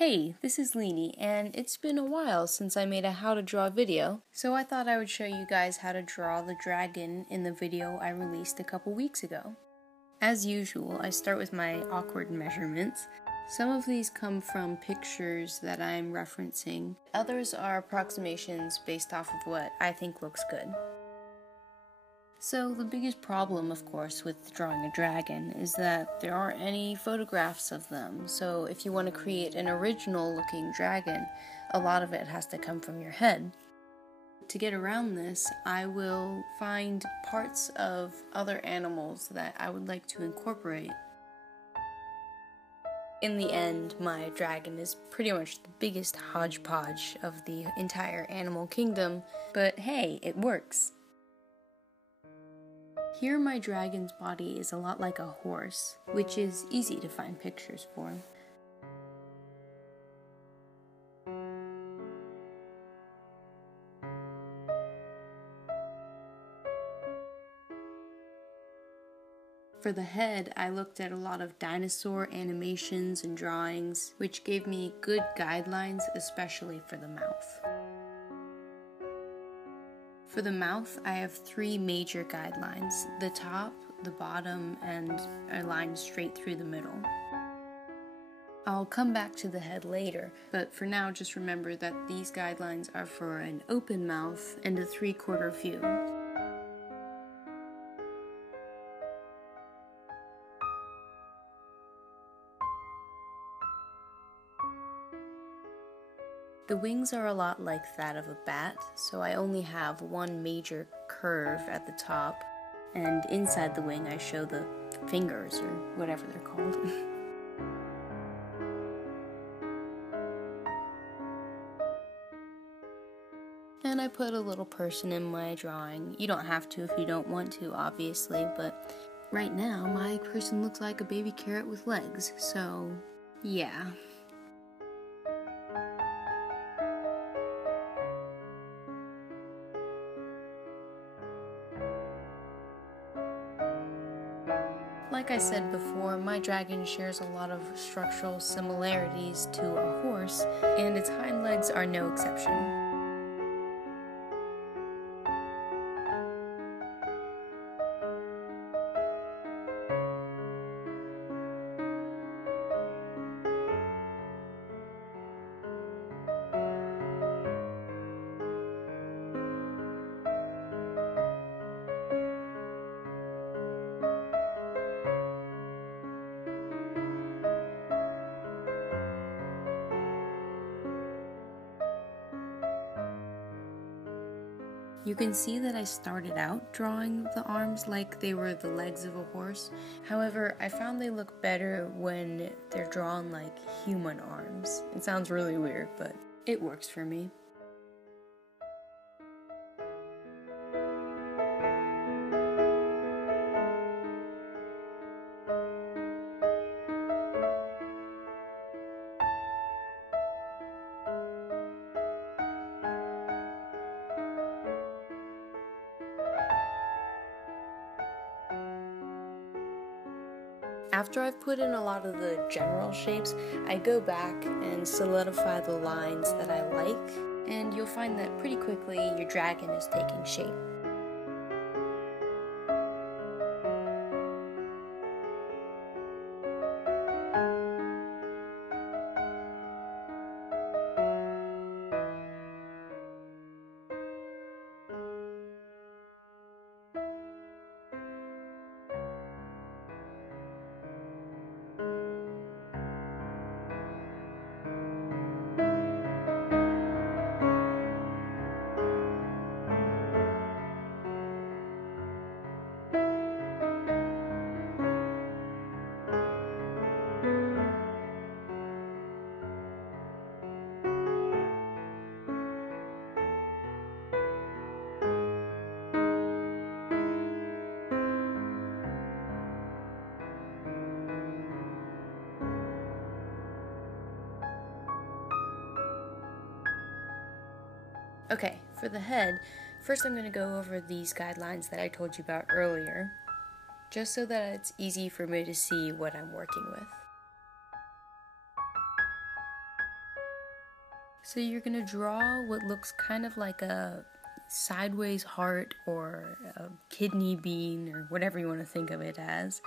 Hey, this is Leanie, and it's been a while since I made a how to draw video, so I thought I would show you guys how to draw the dragon in the video I released a couple weeks ago. As usual, I start with my awkward measurements. Some of these come from pictures that I'm referencing. Others are approximations based off of what I think looks good. So the biggest problem, of course, with drawing a dragon is that there aren't any photographs of them. So if you want to create an original looking dragon, a lot of it has to come from your head. To get around this, I will find parts of other animals that I would like to incorporate. In the end, my dragon is pretty much the biggest hodgepodge of the entire animal kingdom, but hey, it works. Here my dragon's body is a lot like a horse, which is easy to find pictures for. For the head, I looked at a lot of dinosaur animations and drawings, which gave me good guidelines, especially for the mouth. For the mouth, I have three major guidelines: the top, the bottom, and a line straight through the middle. I'll come back to the head later, but for now just remember that these guidelines are for an open mouth and a 3/4 view. The wings are a lot like that of a bat, so I only have one major curve at the top, and inside the wing I show the fingers, or whatever they're called. And I put a little person in my drawing. You don't have to if you don't want to, obviously, but right now my person looks like a baby carrot with legs, so yeah. Like I said before, my dragon shares a lot of structural similarities to a horse, and its hind legs are no exception. You can see that I started out drawing the arms like they were the legs of a horse. However, I found they look better when they're drawn like human arms. It sounds really weird, but it works for me. After I've put in a lot of the general shapes, I go back and solidify the lines that I like, and you'll find that pretty quickly your dragon is taking shape. Okay, for the head, first I'm going to go over these guidelines that I told you about earlier, just so that it's easy for me to see what I'm working with. So you're gonna draw what looks kind of like a sideways heart or a kidney bean or whatever you want to think of it as.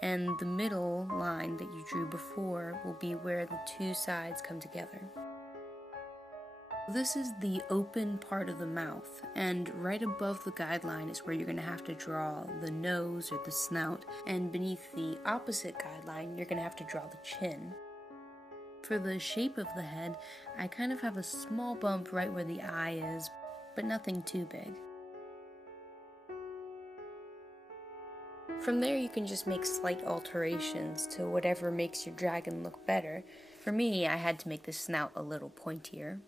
And the middle line that you drew before will be where the two sides come together. This is the open part of the mouth, and right above the guideline is where you're going to have to draw the nose or the snout, and beneath the opposite guideline you're going to have to draw the chin. For the shape of the head, I kind of have a small bump right where the eye is, but nothing too big. From there you can just make slight alterations to whatever makes your dragon look better. For me, I had to make the snout a little pointier.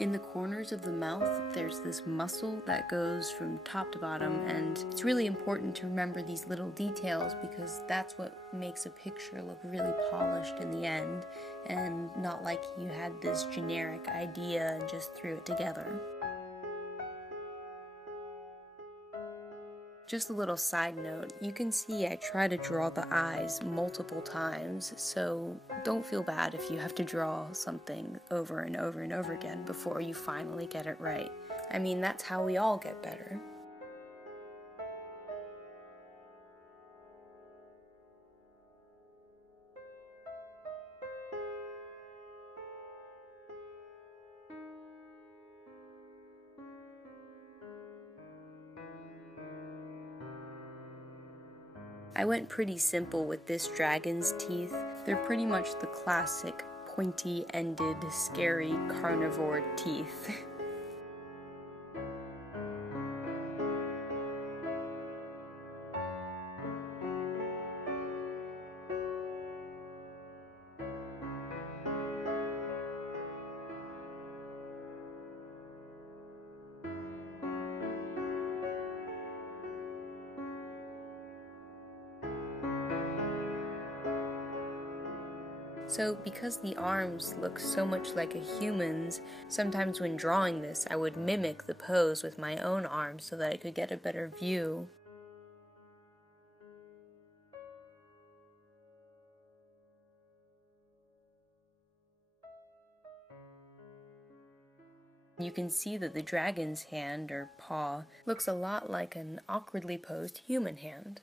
In the corners of the mouth, there's this muscle that goes from top to bottom, and it's really important to remember these little details because that's what makes a picture look really polished in the end, and not like you had this generic idea and just threw it together. Just a little side note, you can see I try to draw the eyes multiple times, so don't feel bad if you have to draw something over and over and over again before you finally get it right. I mean, that's how we all get better. I went pretty simple with this dragon's teeth. They're pretty much the classic pointy-ended, scary carnivore teeth. So because the arms look so much like a human's, sometimes when drawing this I would mimic the pose with my own arms so that I could get a better view. You can see that the dragon's hand, or paw, looks a lot like an awkwardly posed human hand.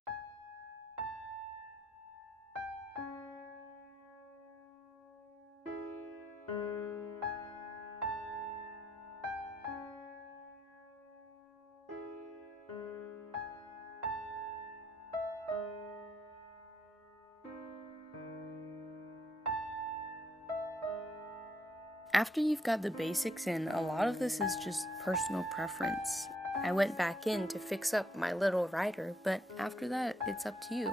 After you've got the basics in, a lot of this is just personal preference. I went back in to fix up my little rider, but after that, it's up to you.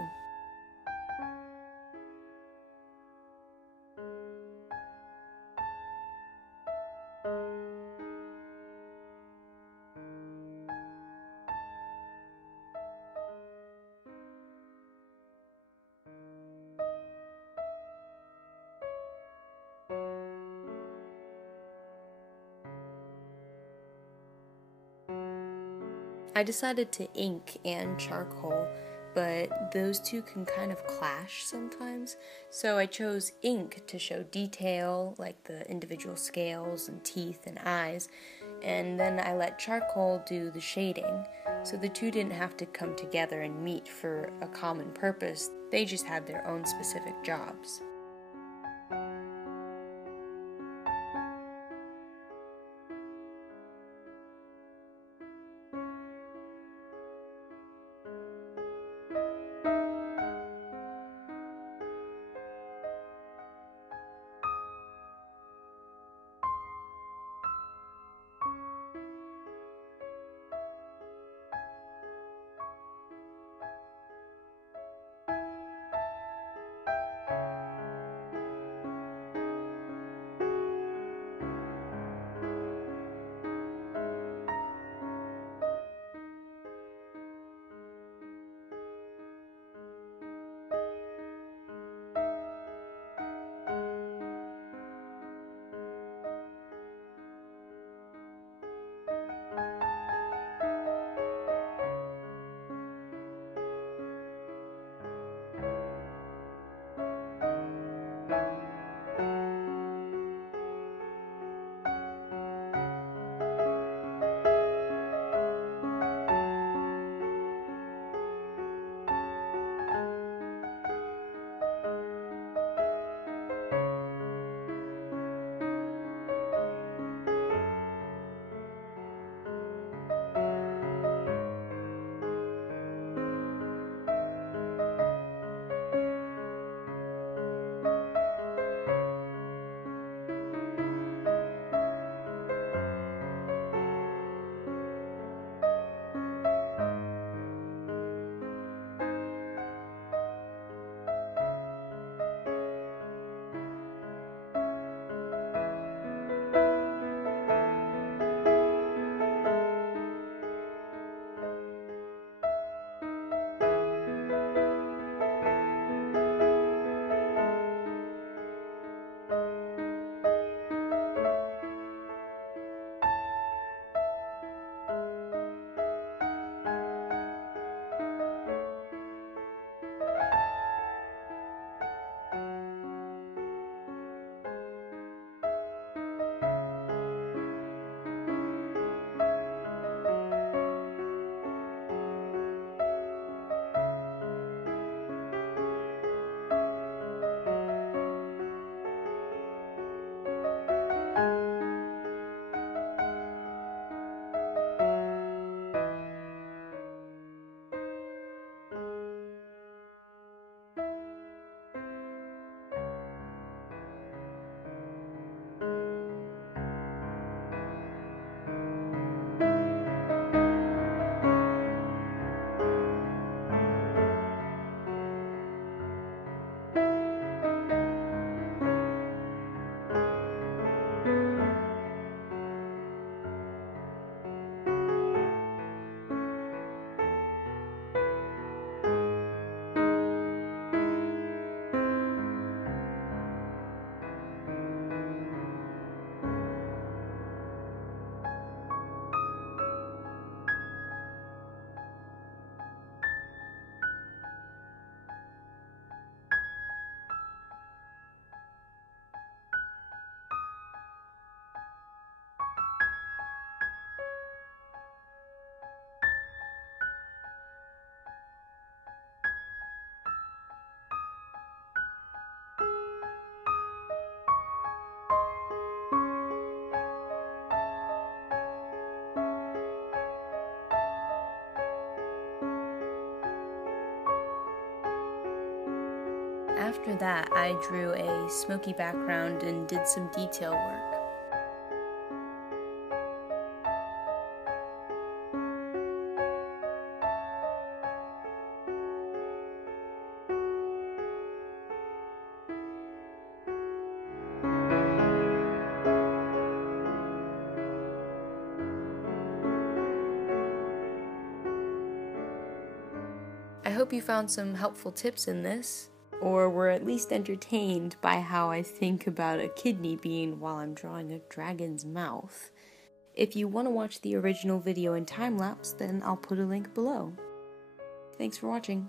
I decided to ink and charcoal, but those two can kind of clash sometimes, so I chose ink to show detail, like the individual scales and teeth and eyes, and then I let charcoal do the shading, so the two didn't have to come together and meet for a common purpose, they just had their own specific jobs. After that, I drew a smoky background and did some detail work. I hope you found some helpful tips in this, or were at least entertained by how I think about a kidney bean while I'm drawing a dragon's mouth. If you want to watch the original video in time-lapse, then I'll put a link below. Thanks for watching.